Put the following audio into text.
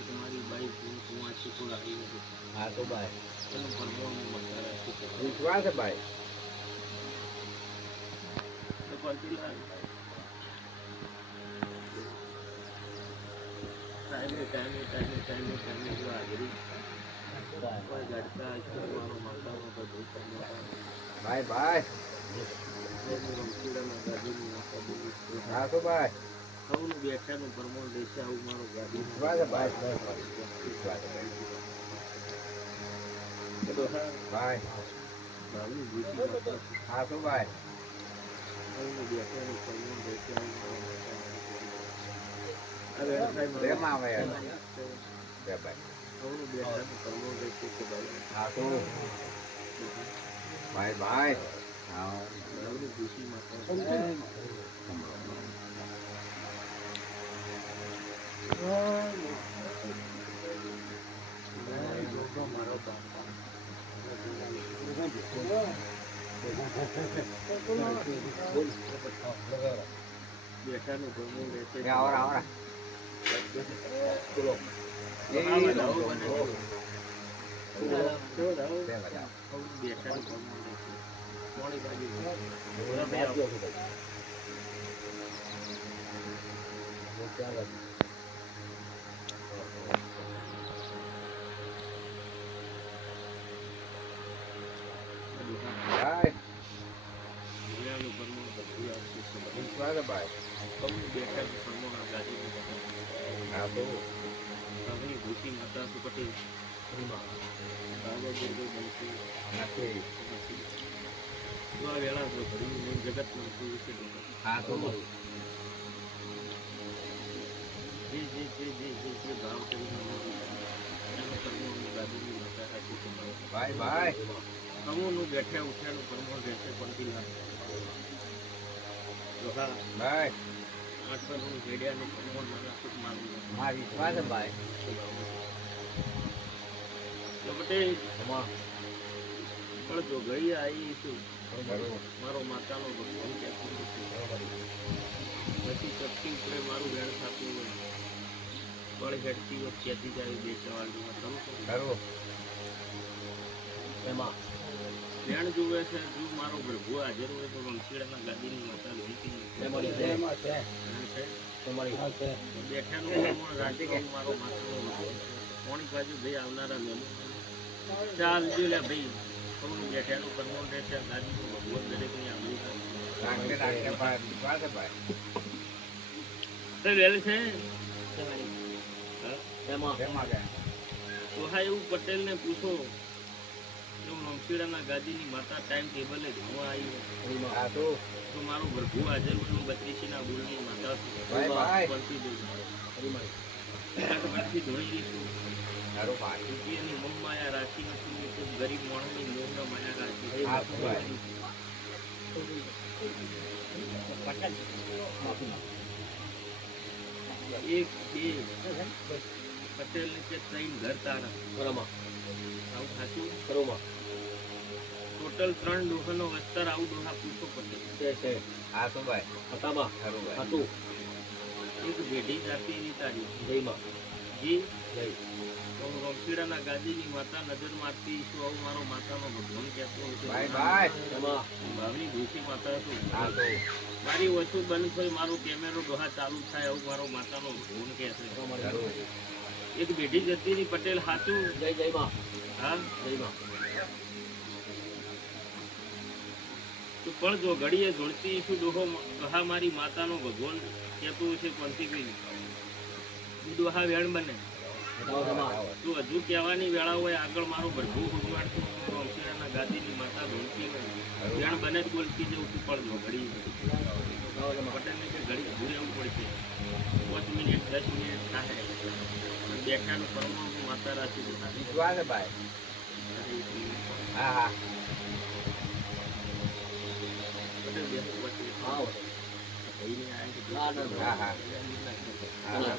તમારી બાઈ કુવા શીખોડા હા તો બાય એનું પરમોનું વિશ્વાસ છે ભાઈ તો પરથી ટાઈમે જો હાજરી ભાઈ ભાઈ હા તો ભાઈ સૌનું બેઠાનું પ્રમાણ દેશે આવું મારું ગાડી ભાઈ હા તો ભાઈ સૌનું બેઠાનું પ્રમાણ દેશે હા તો ભાઈ ભાઈ ખુશી બેઠાનું પ્રમોણ રહેશે ahora ભૂસી માતા પટેલ જગત હા તો ભાવ ભાઈ ભાઈ સમૂહનું બેઠા ઉઠ્યાનું પ્રમોણ રહેશે પંથી ભાઈ 8 નું ભેડિયાનું પ્રમોણ મારા વિશ્વાસ ભાઈ પણ જો ગઈ આવી છું મારો માતાનો ભગવાન પછી ચપટી ઉપરે મારું વેણ થતું હોય બળ હેડતી હોય ખેતી જાય બે સવાલ એમાં વેણ જુએ છે જો મારો પ્રભુ હાજર હોય તો રમશીડાના ગાદીની માતા લોહીથી બેઠાનું રાજી મારો માતાનો કોણી બાજુ ભાઈ આવનારા મેલું ચાલ જો લે ભાઈ સૌનું બેઠાનું પ્રમોણ રહેશે ગાદીનું ભગવાન દરેકની આવડી એવું પટેલ ને પૂછો નમશીડાના ગાદીની માતા ટાઈમ ટેબલે જમવા આવી તો મારું ભરભુ હાજર હું 32 ના બોલની માતા ધોઈ દઈશું મમ્માયા રાશિ નથી ગરીબ માણસની મોહના માયા રાશિ એક બે પટેલ નીચે 3 ઘર તારા બરાબર આવું ખાતું બરોબર ટોટલ 3 ડોહાનો વસ્તર આવું ડોહા પૂછો પટેલ છે હા તો ભાઈ હતામાં બરોબર હતું એક વેઢી જાતી ની તારી જયમાં જી જય તો રમશીડાના ગાદીની માતા નજર મારતી છું આવું મારો માતાનો ભગવાન કહેતો હતો ભાઈ ભાઈ એમાં ભાવની ભૂસી માતા છું હા તો મારી વસ્તુ બંધ થઈ મારો કેમેરો ડોહા ચાલુ થાય આવું મારો માતાનો ભગવાન કહે છે એક બેઢી જતી ની પટેલ હાચું જય જયમાં હા જયમાં તો પણ જો ઘડીએ જોડતી છું ડોહા મારી માતાનો ભગવાન કહેતું છે પંથી ગઈ ડોહા વેણ બને તું હજુ કહેવાની વેળા હોય આગળ મારો ભરભુ ભગવાન રમશીડાના ગાદીની માતા ધોળતી હોય વેણ બને જ બોલતી જવું તું પણ જો ઘડી પટેલને કે ઘડી હજુ રહેવું પડશે 5 મિનિટ 10 મિનિટ થાય બેઠાનું પરમાણુ માતા રાશિ વિશ્વાસ ભાઈ હા હા પટેલ બેસો વચ્ચે. હા ભાઈને આયા છે. હા, હા. હા.